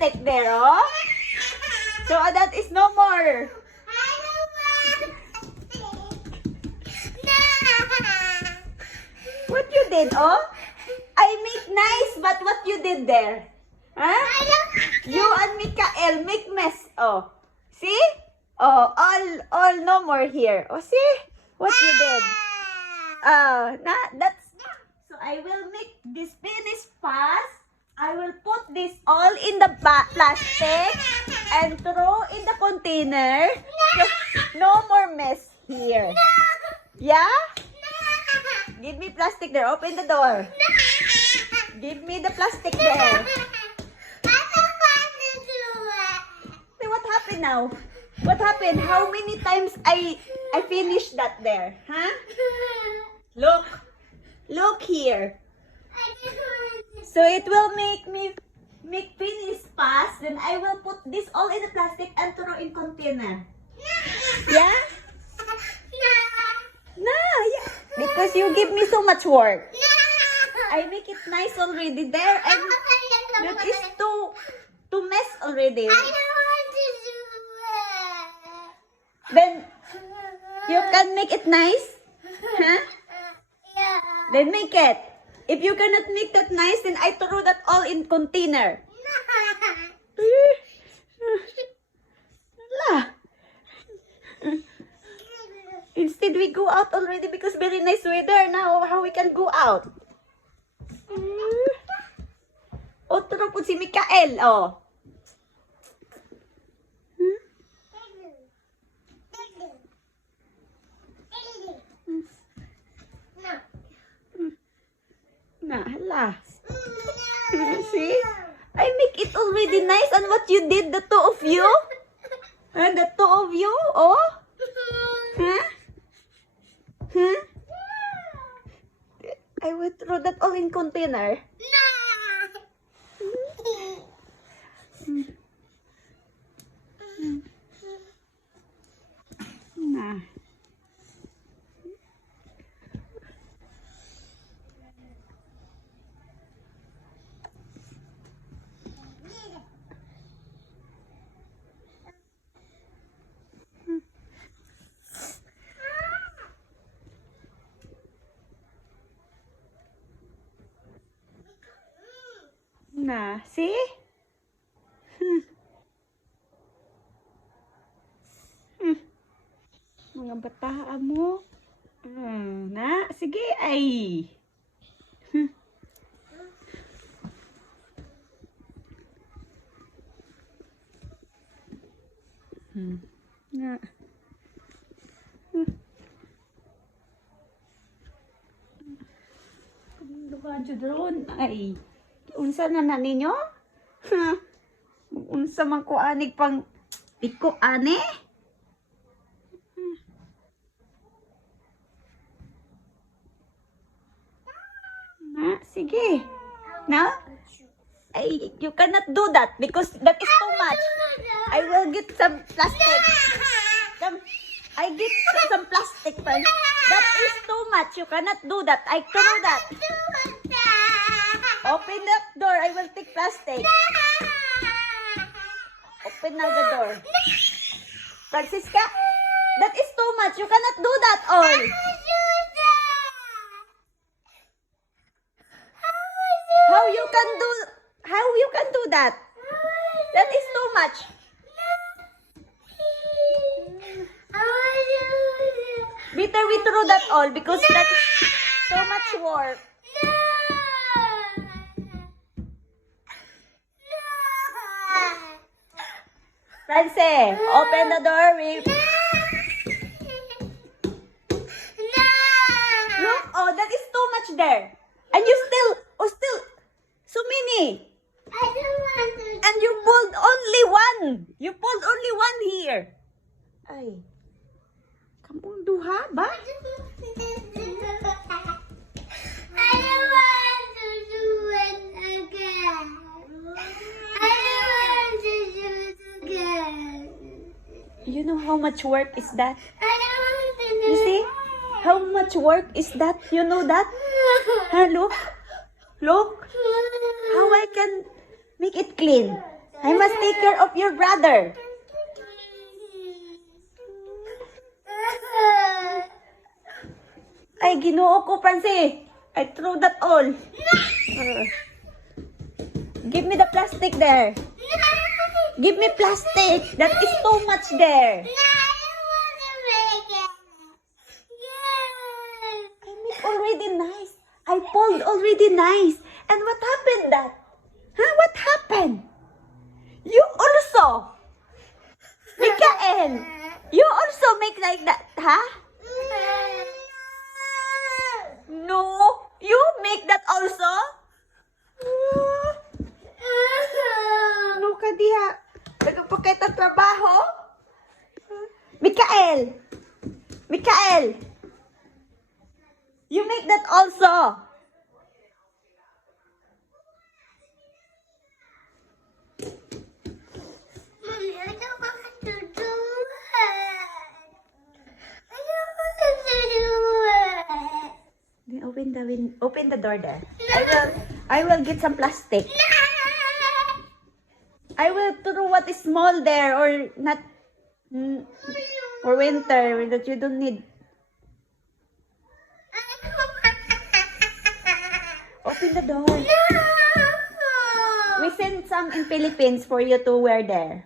plastic there, oh. So that is no more. What you did, oh? I make nice, but what you did there? Huh? You and Mikael make mess. Oh, see? Oh, all no more here. Oh, see what you did? That's. So I will make this finish pass. I will put this all in the plastic and throw in the container. No more mess here. Yeah? Give me plastic there. Open the door. Give me the plastic there. Hey, what happened now? What happened? How many times I finished that there? Huh? Look. Look here. So it will make finish pass. Then I will put this all in the plastic and throw in container. Yeah? No, yeah. Because you give me so much work. I make it nice already there, and that is too mess already. I don't want to do it. Then you can make it nice, huh? Yeah. Then make it. If you cannot make that nice, then I throw that all in container. La. Instead, we go out already because very nice weather. Now, how we can go out? O, turo po si Mikael, oh. Na, hala. See? I make it already nice. And what you did, the two of you? And the two of you, oh? Huh? Huh? I will throw that all in container. Nah. Nah, see? Mga bataan mo. Na, sige, ay. Na. Lugar dyan doon, ay. Unsa na ninyo? Unsa man ko anig pang piko ane? Na, sige. Na? Ay, you cannot do that because that is too much. I will get some plastic. I get some plastic first. That is too much. You cannot do that. I throw that. Open that door. I will take plastic. Open now the door. Francisca, that is too much. You cannot do that all. How you can do that? That is too much. Better we throw that all because that is so much work. Francie, open the door. Look, oh, that is too much there. And you still, so many. I don't want to. And you pulled only one. You pulled only one here. Ay. Kampung duha ba? I don't want to do it again. I don't want to do it again. You know how much work is that? I don't want to do You it. see? How much work is that? You know that? Huh, look. Look. How I can make it clean. I must take care of your brother. Ay, ginoo ko, Francie. I threw that all. Give me the plastic there. Give me plastic. That is too much there. I make already nice. I pulled already nice. And what happened that? Huh? What happened? You also. Mikael. You also make like that, huh? No. You make that also? No ka diha. Nagpakita trabaho? Mikael. Mikael. You make that also. Mommy, I don't want to do it. I don't want to do it. Open the door there. I will get some plastic. I will throw what is small there or not for winter that you don't need. Open the door. No. We sent some in Philippines for you to wear there.